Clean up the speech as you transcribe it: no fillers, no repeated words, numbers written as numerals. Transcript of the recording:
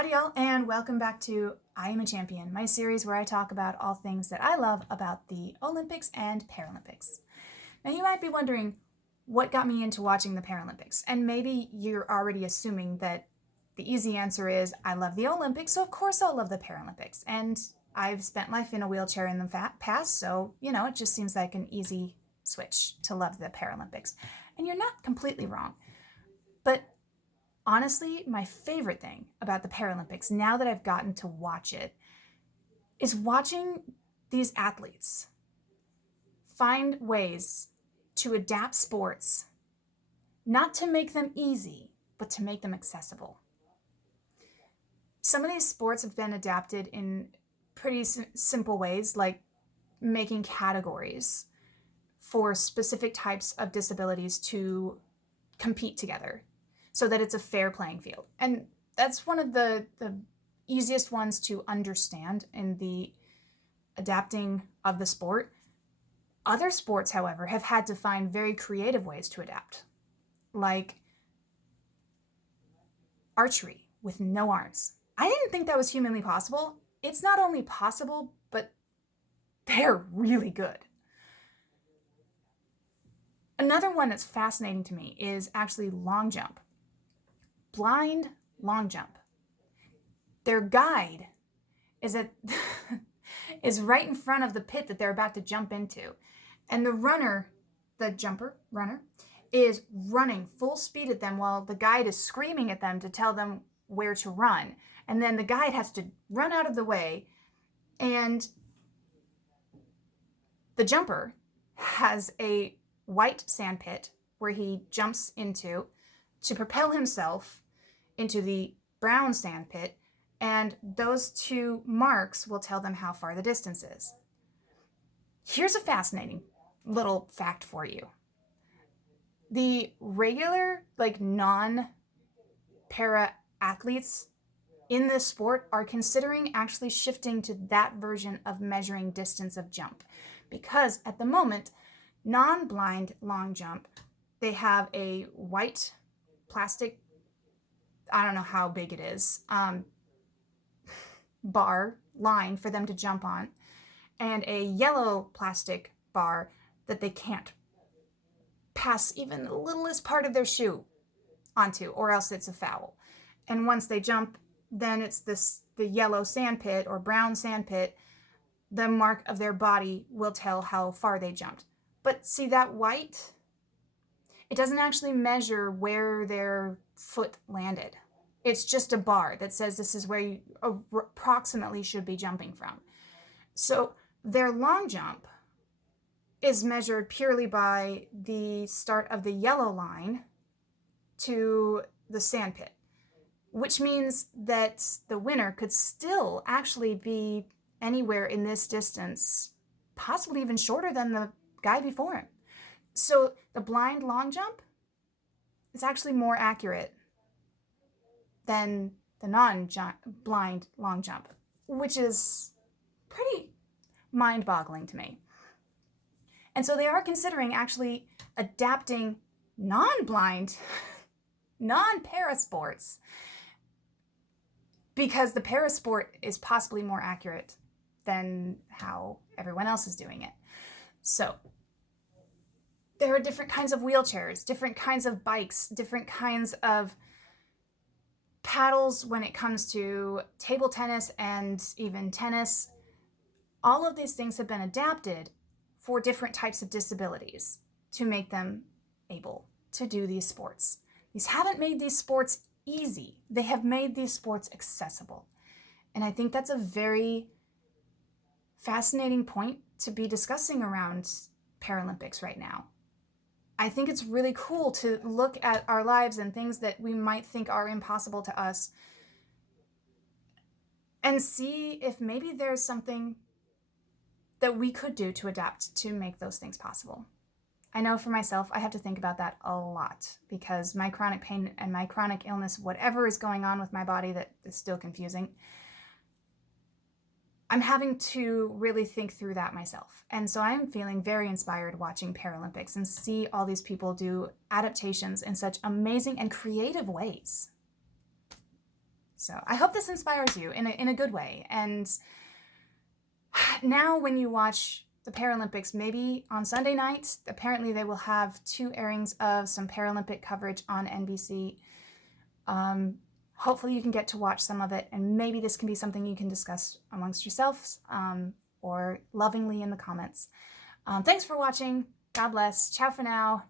Howdy y'all, and welcome back to I Am a Champion, my series where I talk about all things that I love about the Olympics and Paralympics. Now you might be wondering what got me into watching the Paralympics, and maybe you're already assuming that the easy answer is I love the Olympics, so of course I'll love the Paralympics. And I've spent life in a wheelchair in the past, so it just seems like an easy switch to love the Paralympics. And you're not completely wrong. But honestly, my favorite thing about the Paralympics, now that I've gotten to watch it, is watching these athletes find ways to adapt sports, not to make them easy, but to make them accessible. Some of these sports have been adapted in pretty simple ways, like making categories for specific types of disabilities to compete together so that it's a fair playing field. And that's one of the easiest ones to understand in the adapting of the sport. Other sports, however, have had to find very creative ways to adapt, like archery with no arms. I didn't think that was humanly possible. It's not only possible, but they're really good. Another one that's fascinating to me is actually long jump. Blind long jump. Their guide is is right in front of the pit that they're about to jump into. And the runner, is running full speed at them while the guide is screaming at them to tell them where to run. And then the guide has to run out of the way, and the jumper has a white sand pit where he jumps into to propel himself into the brown sand pit, and those two marks will tell them how far the distance is. Here's a fascinating little fact for you. The regular, non-para athletes in this sport are considering actually shifting to that version of measuring distance of jump, because at the moment, non-blind long jump, they have a white plastic, I don't know how big it is, bar line for them to jump on, and a yellow plastic bar that they can't pass even the littlest part of their shoe onto, or else it's a foul. And once they jump, then it's the yellow sand pit or brown sand pit. The mark of their body will tell how far they jumped. But see that white? It doesn't actually measure where their foot landed. It's just a bar that says this is where you approximately should be jumping from. So their long jump is measured purely by the start of the yellow line to the sand pit, which means that the winner could still actually be anywhere in this distance, possibly even shorter than the guy before him. So the blind long jump is actually more accurate than the non-blind long jump, which is pretty mind-boggling to me. And so they are considering actually adapting non-blind, non-para sports, because the para sport is possibly more accurate than how everyone else is doing it. So there are different kinds of wheelchairs, different kinds of bikes, different kinds of paddles when it comes to table tennis and even tennis. All of these things have been adapted for different types of disabilities to make them able to do these sports. These haven't made these sports easy. They have made these sports accessible. And I think that's a very fascinating point to be discussing around Paralympics right now. I think it's really cool to look at our lives and things that we might think are impossible to us and see if maybe there's something that we could do to adapt to make those things possible. I know for myself, I have to think about that a lot because my chronic pain and my chronic illness, whatever is going on with my body that is still confusing, I'm having to really think through that myself. And so I'm feeling very inspired watching Paralympics and see all these people do adaptations in such amazing and creative ways. So I hope this inspires you in a good way. And now when you watch the Paralympics, maybe on Sunday night, apparently they will have 2 airings of some Paralympic coverage on NBC. Hopefully you can get to watch some of it, and maybe this can be something you can discuss amongst yourselves or lovingly in the comments. Thanks for watching. God bless. Ciao for now.